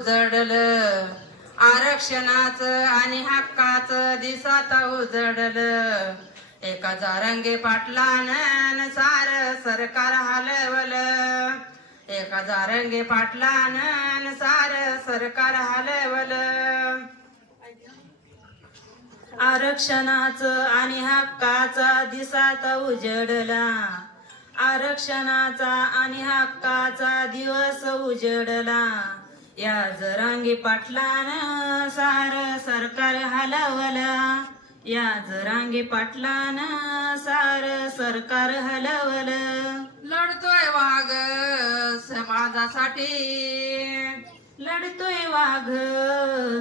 उजडल. आरक्षणाच आणि हक्काच दिसात उजडल. एका जारंगे पाटलानं सार सरकार हलवल. एका जारंगे पाटलानं सार सरकार हलवल. आरक्षणाच आणि हक्काचा दिसात उजडला. आरक्षणाचा आणि हक्काचा दिवस उजडला. या जरांगी पाटलानं सार सरकार हलवला. या जरांगी पाटलानं सार सरकार हलवलं. लढतोय वाघ समाजासाठी. लढतोय वाघ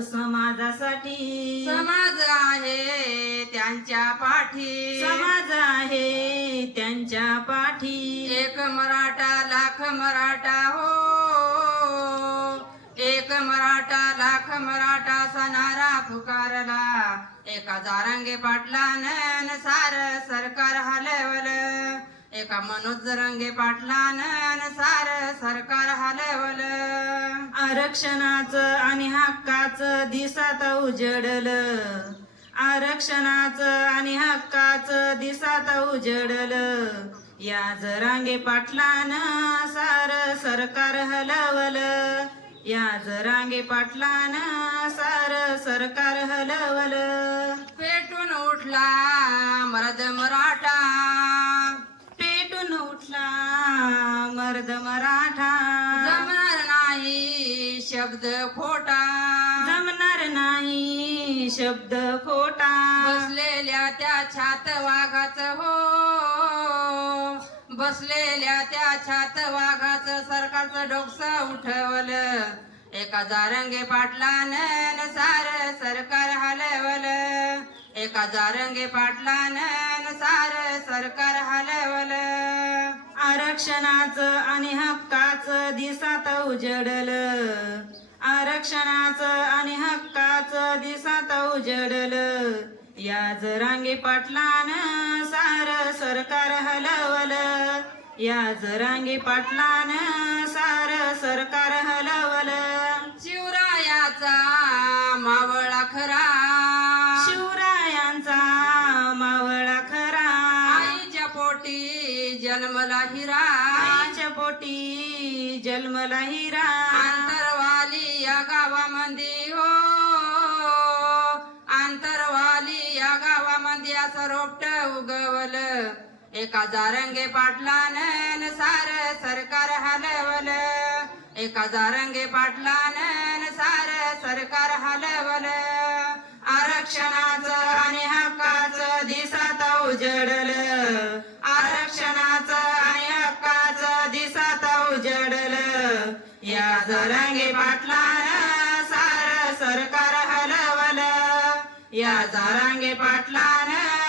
समाजासाठी. समाज आहे त्यांच्या पाठी. समाज आहे त्यांच्या पाठी. एक मराठा लाख मराठा हो एक मराठा लाख मराठा सणारा पुकारला. एका जारंगे पाटलानं सार सरकार हलवल. एका मनोज रंगे पाटलानं सार सरकार हलवल. आरक्षणाचं आणि हक्काचं दिसात उजडल. आरक्षणाचं आणि हक्काचं दिसात उजडल. या जरांगे पाटलानं सार सरकार हलवलं. या जरांगे पाटलानं सार सरकार हलवलं. पेटून उठला मर्द मराठा. पेटून उठला मर्द मराठा. जमणार नाही शब्द खोटा. जमणार नाही शब्द खोटा. बसलेल्या त्या छात वाघाच हो. बसलेल्या त्या छात वाघाच सरकारचं डोकसं उठवलं. एका जारंगे पाटलान सार सरकार हलवलं. एका जारंगे पाटलान सार सरकार हलवलं. आरक्षणाचं आणि हक्काचं दिसात उजडलं. आरक्षणाचं आणि हक्काचं दिसात उजडलं. या जरांगे पाटलान सार सरकार हलवलं. या जरांगे पाटलानं सार सरकार हलवलं. शिवरायाचा मावळा खरा शिवरायांचा मावळा खरा आईच्या पोटी जन्मला हिरा. आईच्या पोटी जन्मला हिरा. आंतरवाली या गावामध्ये हो. आंतरवाली या गावामध्ये असं रोपट उगवलं. एका जारंगे पाटलानं सार सरकार हलवलं. एका जारंगे पाटलानं सार सरकार हलवल. आरक्षणाचं आणि हक्काचं दिसत उजडल आरक्षणाचं आणि हक्काचं दिसत उजडल या जरांगे पाटला सार सरकार हलवल. या जारांगे पाटलानं